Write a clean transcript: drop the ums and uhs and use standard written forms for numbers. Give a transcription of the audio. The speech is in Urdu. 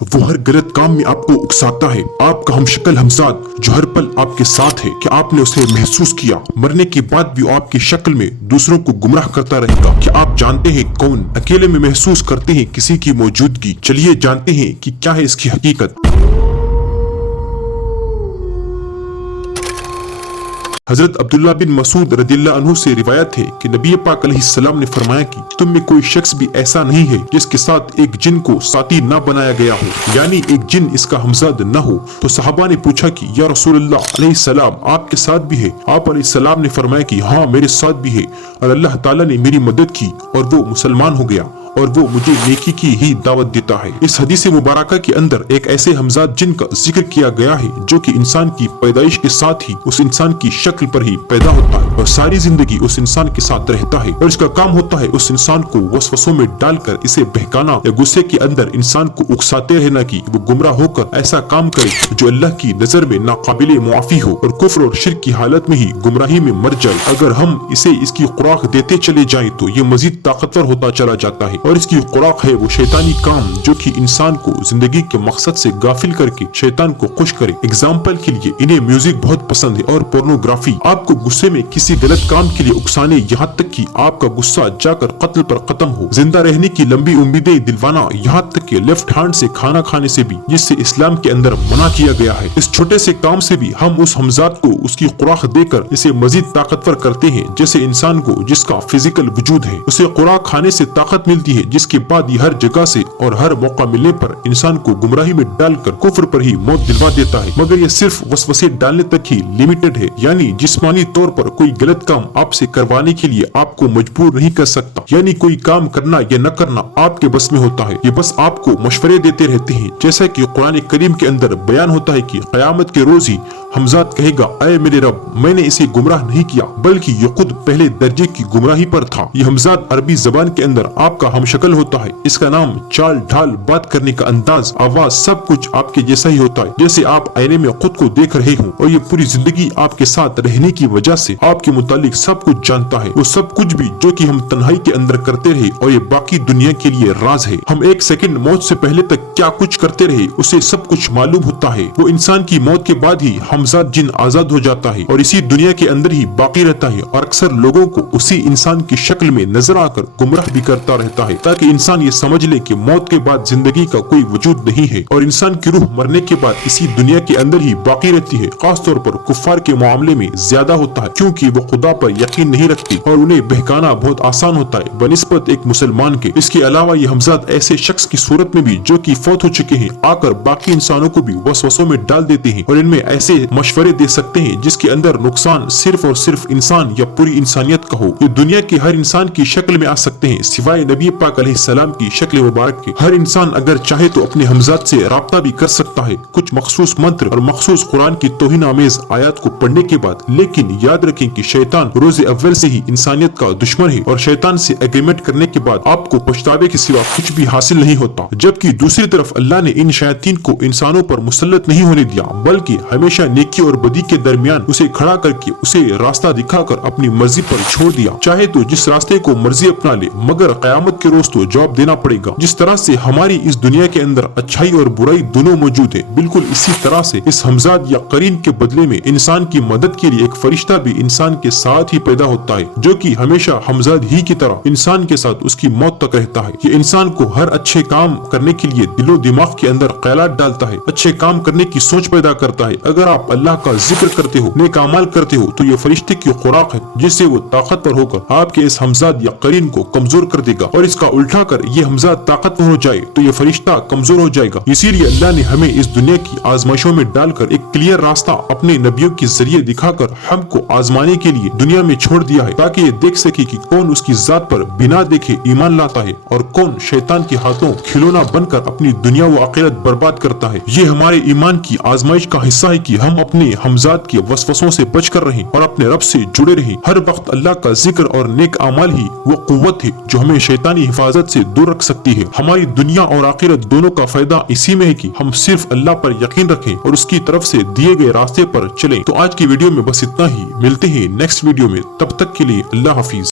وہ ہر غلط کام میں آپ کو اکساتا ہے، آپ کا ہمشکل ہمزاد جو ہر پل آپ کے ساتھ ہے، کہ آپ نے اسے محسوس کیا؟ مرنے کے بعد بھی وہ آپ کی شکل میں دوسروں کو گمراہ کرتا رہے گا۔ کیا آپ جانتے ہیں کون؟ اکیلے میں محسوس کرتے ہیں کسی کی موجودگی؟ چلیے جانتے ہیں کہ کیا ہے اس کی حقیقت۔ حضرت عبداللہ بن مسعود رضی اللہ عنہ سے روایت ہے کہ نبی پاک علیہ السلام نے فرمایا کہ تم میں کوئی شخص بھی ایسا نہیں ہے جس کے ساتھ ایک جن کو ساتھی نہ بنایا گیا ہو، یعنی ایک جن اس کا ہمزاد نہ ہو۔ تو صحابہ نے پوچھا کہ یا رسول اللہ علیہ السلام آپ کے ساتھ بھی ہے؟ آپ علیہ السلام نے فرمایا کہ ہاں میرے ساتھ بھی ہے، اور اللہ تعالیٰ نے میری مدد کی اور وہ مسلمان ہو گیا، اور وہ مجھے نیکی کی ہی دعوت دیتا ہے۔ اس حدیث مبارکہ کے اندر ایک ایسے ہمزاد جن کا ذکر کیا گیا ہے جو کہ انسان کی پیدائش کے ساتھ ہی اس انسان کی شکل پر ہی پیدا ہوتا ہے اور ساری زندگی اس انسان کے ساتھ رہتا ہے، اور اس کا کام ہوتا ہے اس انسان کو وسوسوں میں ڈال کر اسے بہکانا یا غصے کے اندر انسان کو اکساتے رہنا کہ وہ گمراہ ہو کر ایسا کام کرے جو اللہ کی نظر میں ناقابل معافی ہو اور کفر اور شرک کی حالت میں ہی گمراہی میں مر جائے۔ اگر ہم اسے اس کی خوراک دیتے چلے جائیں تو یہ مزید طاقتور ہوتا چلا جاتا ہے، اور اس کی خوراک ہے وہ شیطانی کام جو کہ انسان کو زندگی کے مقصد سے غافل کر کے شیطان کو خوش کرے۔ اگزامپل کے لیے انہیں میوزک بہت پسند ہے اور پورنوگرافی آپ کو غصے میں کسی غلط کام کے لیے اکسانے، یہاں تک کہ آپ کا غصہ جا کر قتل پر ختم ہو۔ زندہ رہنے کی لمبی امیدیں دلوانا، یہاں تک کہ لیفٹ ہینڈ سے کھانا کھانے سے بھی، جس سے اسلام کے اندر منع کیا گیا ہے۔ اس چھوٹے سے کام سے بھی ہم اس ہمزاد کو اس کی خوراک دے کر اسے مزید طاقتور کرتے ہیں۔ جیسے انسان کو جس کا فزیکل وجود ہے اسے خوراک کھانے سے طاقت ملتی ہے، جس کے بعد یہ ہر جگہ سے اور ہر موقع ملنے پر انسان کو گمراہی میں ڈال کر کفر پر ہی موت دلوا دیتا ہے۔ مگر یہ صرف وسوسے ڈالنے تک ہی لمیٹڈ ہے، یعنی جسمانی طور پر کوئی غلط کام آپ سے کروانے کے لیے آپ کو مجبور نہیں کر سکتا، یعنی کوئی کام کرنا یا نہ کرنا آپ کے بس میں ہوتا ہے۔ یہ بس آپ کو مشورے دیتے رہتے ہیں، جیسا کہ قرآن کریم کے اندر بیان ہوتا ہے کہ قیامت کے روز ہی ہمزاد کہے گا اے میرے رب، میں نے اسے گمراہ نہیں کیا بلکہ یہ خود پہلے درجے کی گمراہی پر تھا۔ یہ ہمزاد عربی زبان کے اندر آپ کا ہمشکل ہوتا ہے۔ اس کا نام، چال ڈھال، بات کرنے کا انداز، آواز، سب کچھ آپ کے جیسا ہی ہوتا ہے، جیسے آپ آئینے میں خود کو دیکھ رہے ہوں، اور یہ پوری زندگی آپ کے ساتھ رہنے کی وجہ سے آپ کے متعلق سب کچھ جانتا ہے، وہ سب کچھ بھی جو کہ ہم تنہائی کے اندر کرتے رہے اور یہ باقی دنیا کے لیے راز ہے۔ ہم ایک سیکنڈ موت سے پہلے تک کیا کچھ کرتے رہے اسے سب کچھ معلوم ہوتا ہے۔ وہ انسان کی موت کے بعد ہی ہمزاد جن آزاد ہو جاتا ہے اور اسی دنیا کے اندر ہی باقی رہتا ہے، اور اکثر لوگوں کو اسی انسان کی شکل میں نظر آ کر گمراہ بھی کرتا رہتا ہے، تاکہ انسان یہ سمجھ لے کہ موت کے بعد زندگی کا کوئی وجود نہیں ہے اور انسان کی روح مرنے کے بعد اسی دنیا کے اندر ہی باقی رہتی ہے۔ خاص طور پر کفار کے معاملے میں زیادہ ہوتا ہے، کیونکہ وہ خدا پر یقین نہیں رکھتے اور انہیں بہکانا بہت آسان ہوتا ہے بنسبت ایک مسلمان کے۔ اس کے علاوہ یہ ہمزاد ایسے شخص کی صورت میں بھی جو کہ فوت ہو چکے ہیں آ کر باقی انسانوں کو بھی وسوسوں میں ڈال دیتے ہیں اور ان میں ایسے مشورے دے سکتے ہیں جس کے اندر نقصان صرف اور صرف انسان یا پوری انسانیت کا ہو۔ یہ دنیا کے ہر انسان کی شکل میں آ سکتے ہیں سوائے نبی پاک علیہ السلام کی شکل مبارک کے۔ ہر انسان اگر چاہے تو اپنے ہمزاد سے رابطہ بھی کر سکتا ہے کچھ مخصوص منتر اور مخصوص قرآن کی توہین آمیز آیات کو پڑھنے کے بعد، لیکن یاد رکھیں کہ شیطان روز اول سے ہی انسانیت کا دشمن ہے اور شیطان سے ایگریمنٹ کرنے کے بعد آپ کو پچھتاوے کے سوا کچھ بھی حاصل نہیں ہوتا۔ جبکہ دوسری طرف اللہ نے ان شیاطین کو انسانوں پر مسلط نہیں ہونے دیا بلکہ ہمیشہ نیکی اور بدی کے درمیان اسے کھڑا کر کے اسے راستہ دکھا کر اپنی مرضی پر چھوڑ دیا۔ چاہے تو جس راستے کو مرضی اپنا لے، مگر قیامت کے روز تو جواب دینا پڑے گا۔ جس طرح سے ہماری اس دنیا کے اندر اچھائی اور برائی دونوں موجود ہے، بالکل اسی طرح سے اس ہمزاد یا قرین کے بدلے میں انسان کی مدد کے لیے ایک فرشتہ بھی انسان کے ساتھ ہی پیدا ہوتا ہے، جو کہ ہمیشہ ہمزاد ہی کی طرح انسان کے ساتھ اس کی موت تک رہتا ہے۔ یہ انسان کو ہر اچھے کام کرنے کے لیے دل و دماغ کے اندر خیالات ڈالتا ہے، اچھے کام کرنے کی سوچ پیدا کرتا ہے۔ اگر آپ اللہ کا ذکر کرتے ہو، نیک اعمال کرتے ہو، تو یہ فرشتے کی خوراک ہے جس سے وہ طاقتور ہو کر آپ کے اس ہمزاد یا قرین کو کمزور کر دے گا، اور اس کا الٹا کر یہ ہمزاد طاقتور ہو جائے تو یہ فرشتہ کمزور ہو جائے گا۔ اسی لیے اللہ نے ہمیں اس دنیا کی آزمائشوں میں ڈال کر ایک کلیئر راستہ اپنے نبیوں کے ذریعے دکھا کر ہم کو آزمانے کے لیے دنیا میں چھوڑ دیا ہے، تاکہ یہ دیکھ سکے کہ کون اس کی ذات پر بنا دیکھے ایمان لاتا ہے اور کون شیطان کے ہاتھوں کھلونا بن کر اپنی دنیا و آخرت برباد کرتا ہے۔ یہ ہمارے ایمان کی آزمائش کا حصہ ہے کہ ہم اپنے ہمزاد کے وسوسوں سے بچ کر رہیں اور اپنے رب سے جڑے رہیں۔ ہر وقت اللہ کا ذکر اور نیک اعمال ہی وہ قوت ہے جو ہمیں شیطانی حفاظت سے دور رکھ سکتی ہے۔ ہماری دنیا اور آخرت دونوں کا فائدہ اسی میں ہے کہ ہم صرف اللہ پر یقین رکھیں اور اس کی طرف سے دیے گئے راستے پر چلیں۔ تو آج کی ویڈیو میں بس اتنا ہی، ملتے ہیں نیکسٹ ویڈیو میں، تب تک کے لیے اللہ حافظ۔